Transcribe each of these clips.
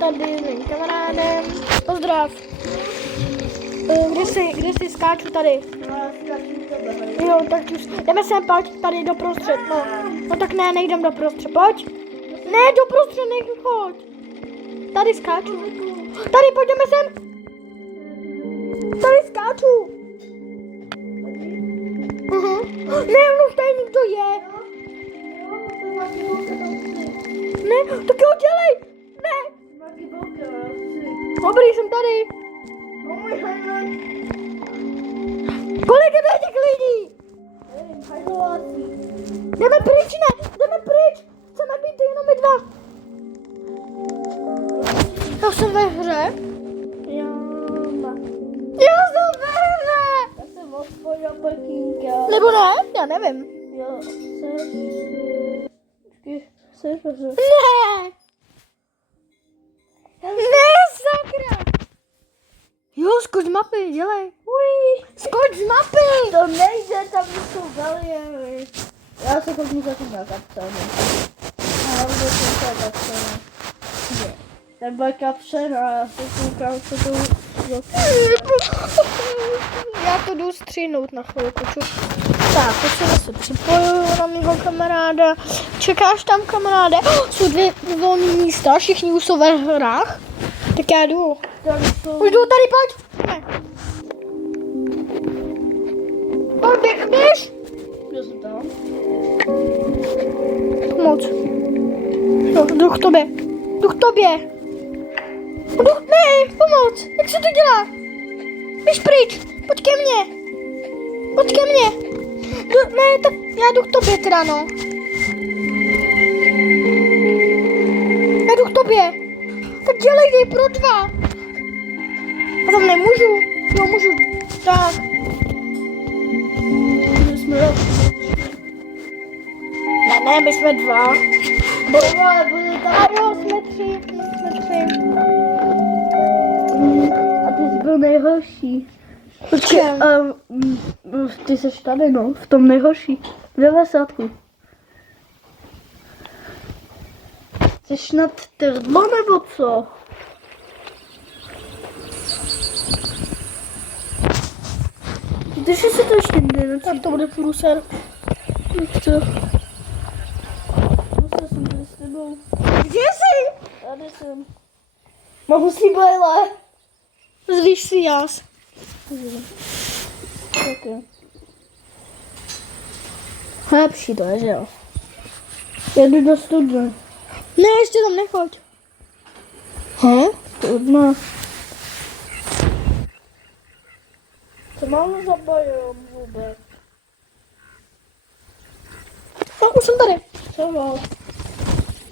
tady s mým kamarádem. Pozdrav. Kde jsi skáču tady? Jo, tak už. Jdeme sem, pojď tady doprostřed. No tak ne, nejdem doprostřed, pojď. Ne, doprostřed, nechoď. Tady skáču. Tady, pojďme sem. Tady skáču. Ne, už tady někdo je. Ne, tak jo, dělej. Ne. Dobrý, jsem tady. Kolik je tady těch lidí? Jdeme pryč, ne? Jdeme pryč. Chceme být jenom my dva. Já jsem ve hře. Já jsem ve hře. Já jsem odpojil pekínka. Nebo ne? Já nevím. Jo, jsi ve hře. Ne. Ne, sakra. Jo, skoč z mapy, dělej. Skoč z mapy. To nejde, tam jsou bariéry. Já se kouknu zatím na kapsany. A už jsem se kapsany. Ten byl kapsen a já se koukám, co to Já to jdu stříhnout na chvilku. Tak, teď se připojuju na mýho kamaráda. Čekáš tam, kamaráde? Jsou dvě volné místa, všichni už jsou ve hrách. Tak já jdu. Už jdu tady, pojď. Ne. Pojď, běž. Já jsem tam. Moc. No, jdu k tobě. Jdu k tobě. Ne, pomoc. Jak se to dělá? Běž pryč. Pojď ke mně. Pojď ke mně. Ne, tak já jdu k tobě teda, no. Já jdu k tobě. Tak dělej, dej pro dva. Já tam nemůžu. Jo, můžu. Tak. Ne, my jsme dva. Jo, jsme tři. A ty jsi byl nejhorší. Počkej. Ty jsi tady, no, v tom nejhorší. V 90. Jsi snad trdlo nebo co? Když se to ještě jde, tak to bude průser. Co? Musel jsem tady s tebou. Kde jsi? Tady jsem. Mohu si bojle. Zvíš si jas. Okay. Lepší to je, že jo? Jedu do studny. Ne, ještě tam nechoď. Studna. Co máme za bojom vůbec? No, už jsem tady. Co mám?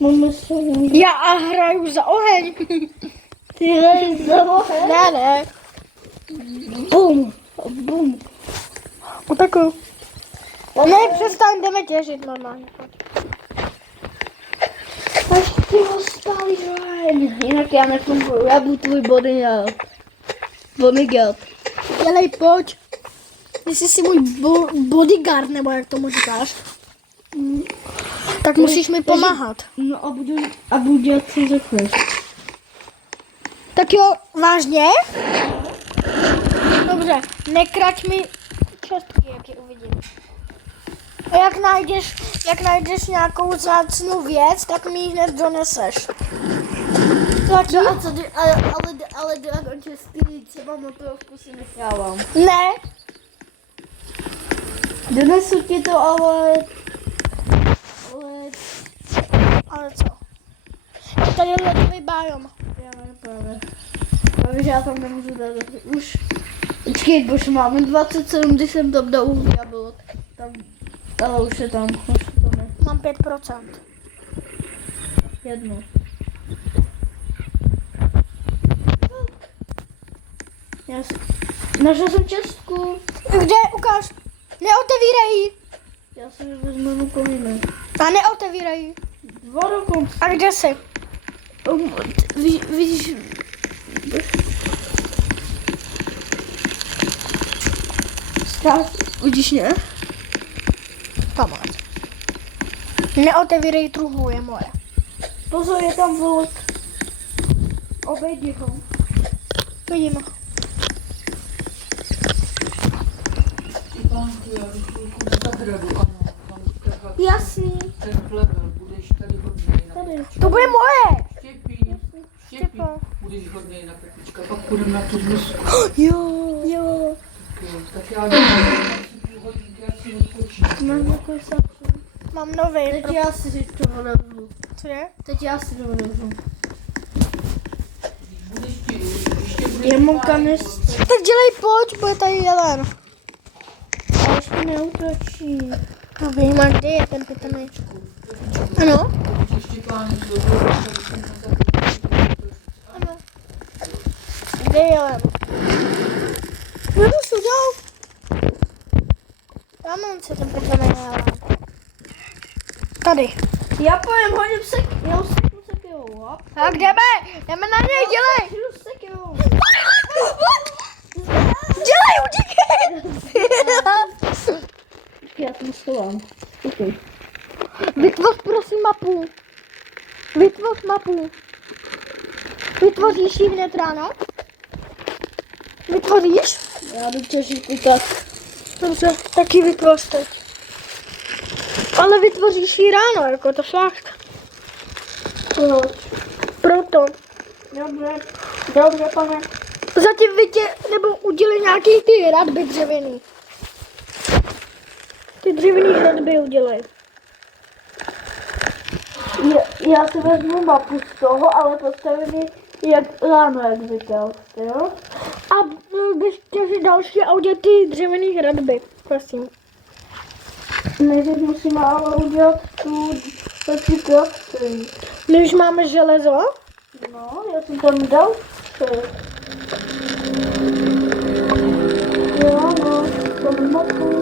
Máme se... Já hraju za oheň. Ty hraješ za oheň? Ne. Bum. Bum. No tak jo. Ne, přestaň, jdeme těžit normálně. Až ty ho spálíš oheň. Jinak já nefunguju, já budu tvůj bodyguard. Dělej, pojď. Ty jsi můj bodyguard, nebo jak tomu říkáš. Tak musíš mi pomáhat. No a budu dělat, co řekneš. Tak jo, vážně? Dobře, nekrať mi čestky, jak je uvidím. A jak najdeš nějakou vzácnou věc, tak mi ji hned doneseš. Tak No a co, ale Dragon Chesty třeba motorovku si nechávám. Ne, Donesu ti to, ale ale co? Je tady ledový biom. já nepravě. Právě, že já tam nemůžu dát. Už. Počkej, bož máme 27, když jsem tam dal a bylo tam. Ale už je tam. Už to ne. Mám 5%. Jedno. Našel jsem čestku. Kde? Ukáž. Neotevírej ji. Já si vezmu rukoviny. A neotevírej ji. 2 dokonce. A kde jsi? Vidíš. Vidíš mě? Pomoc. Neotevírej truhlu, je moje. Pozor, je tam vlk. Obejdi ho. Vidíme. Štěpánku, já jdu chvilku na zahradu, ano. Mám trhat Jasný. ten plevel, budeš tady hodnej na Tady. pepička. To bude moje. Štěpí, budeš hodnej na pepička, pak půjdeme na tu bluzku. Jo. Tak já jdu půl hodinky, já si odpočinu. Mám takový sapsu. Mám nový. Teď já si to odevřu. Co je? Teď já si to odevřu. Budeš ti, ještě budeš Je mu pár kanist. Tak dělej, pojď, bude tady jelen. A ještě neútočí. No vím, a kde je ten pytaný? Ano? Štěpánek, to bylo, tady jsem na zahradu. Ano. Kde je jelen? Jdu si dál. Tam on se ten pytaný jelen. Tady. Já pojem, hodím se, já už seknu sekirou, hop. Tak jdeme na něj, dělej. Jdu sekirou. Dělej, utíkej. Já to schovám. Okay. Vytvoř prosím mapu. Vytvoř mapu. Vytvoříš ji hned ráno? Vytvoříš? Já jdu těžit i tak. Dobře, tak ji vytvoř teď. Ale vytvoříš ji ráno, jako to fakt. Proč? Proto. Dobře, pane. Zatím nebo udělej nějaký ty radby dřevěný. Ty dřevěný radby udělej. Já si vezmu mapu z toho, ale postavím ji jak ráno, jak říkal, jo? A bys chtěl další a udělat ty dřevěný radby, prosím. Nejdřív musíme ale udělat ty krafty. My už máme železo. No, já jsem tam dal vše. Jo, no, tam mapu.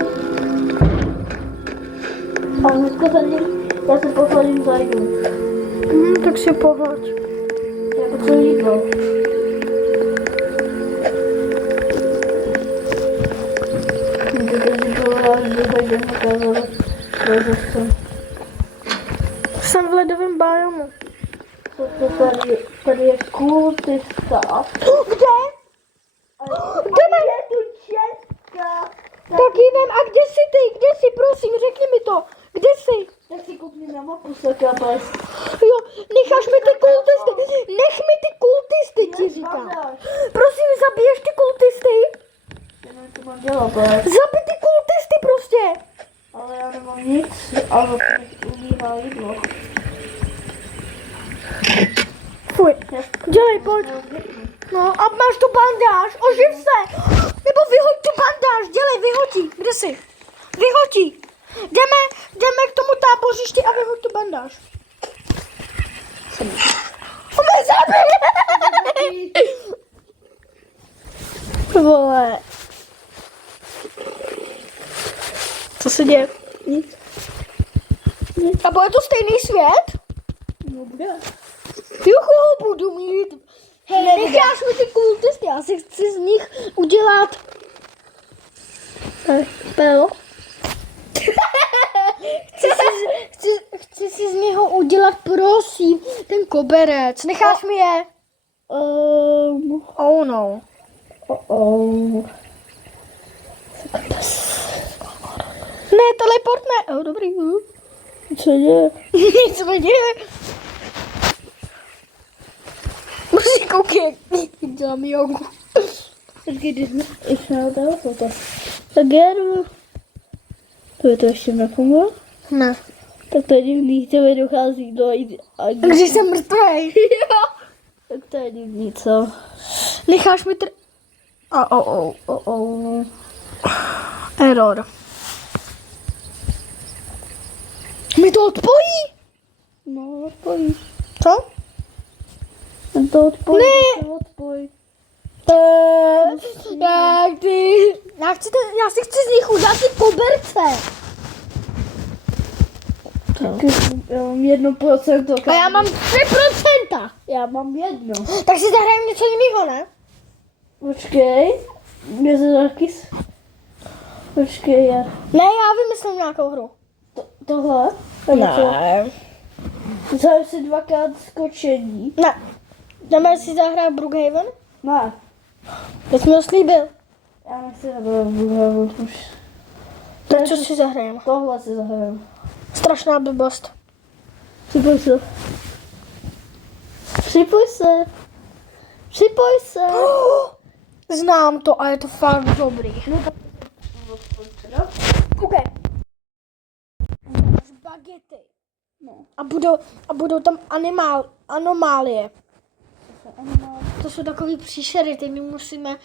A dneska tady, já se posadím zajdu. Tak si pohoď. Já potřebuji jídlo. Jsem v ledovém biomu. Tady je kultista. Kde? Kde je tu Česka? Tak jdem. A kde jsi ty? Kde jsi, prosím, řekni mi to. Kde jsi? Tak si koupni na mapu, sakapes. Jo, necháš mi ty kultisty. Nech mi ty kultisty, ti říkám. Prosím, zabiješ ty kultisty. Já nevím, co mám dělat, ale... Zabij ty kultisty prostě. Ale já nemám nic, ale ubíhá jídlo. Fuj, dělej, pojď. No a máš tu bandáž, oživ se. Nebo vyhoď tu bandáž, dělej, vyhodí. Kde jsi? Vyhodí. Jdeme k tomu tábořišti a vyhoď tu bandáž. On mě zabij. Vole. Co se děje? Nic. A bude to stejný svět? No bude. Juchu, budu mít. Hej, necháš mi ty kultisty, já si chci z nich udělat. Pel. chci si z něho udělat, prosím, ten koberec. Necháš mi je? Oh no. Ne, teleport ne. Dobrý. Co je? Nic se děje. Musí koukej, jak dělám jogu. Počkej, když jsme ještě na telefonu. Tak jedu. To ještě nefunguje? Ne. Tak to je divný, co mi dochází do a Takže jsem mrtvej. Jo. Tak to je divný, co? Necháš mi Error. Mi to odpojí? No, odpojíš. Co? Ten to odpojí, Ne. to odpojí. Tak ty. Já si chci z nich udělat ty koberce. Já mám 1%. A já mám 3%. Já mám 1. Tak si zahrajeme něco jiného, ne? Počkej. Mě se taky... Počkej, já... Ne, já vymyslím nějakou hru. Tohle? Zahraj si 2x skočení. Ne. Jdeme si zahrát Brookhaven? Ne, To jsi mi ho slíbil. já nechci hrát už. Tak co si zahrajeme? Tohle si zahrajeme. Strašná blbost. Připoj se. Připoj se. Připoj se. Znám to a je to fakt dobrý. No tak. OK. Máš bagety. No. A budou tam anomálie. To jsou takový příšery, ty my musíme.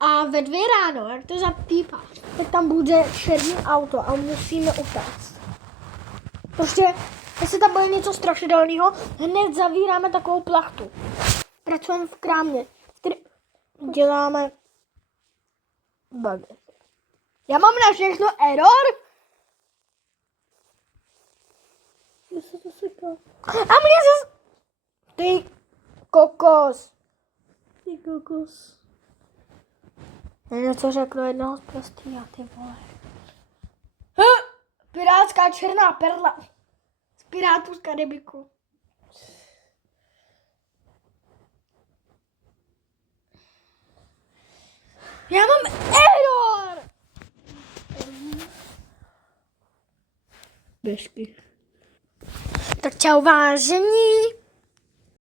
A ve 2 ráno, jak to zapípá, tak tam bude černý auto a musíme utéct. Prostě, jestli tam bude něco strašidelného, hned zavíráme takovou plachtu. Pracujeme v krámě. Děláme bagety. Já mám na všechno error? Kde se to seká? A mě se... Ty kokos. Ty kokos. Já něco řeknu jednoho z prostýho, ty vole. Pirátská černá perla. Z Pirátů z Karibiku. Já mám error! Běžky. Tak čau vážení.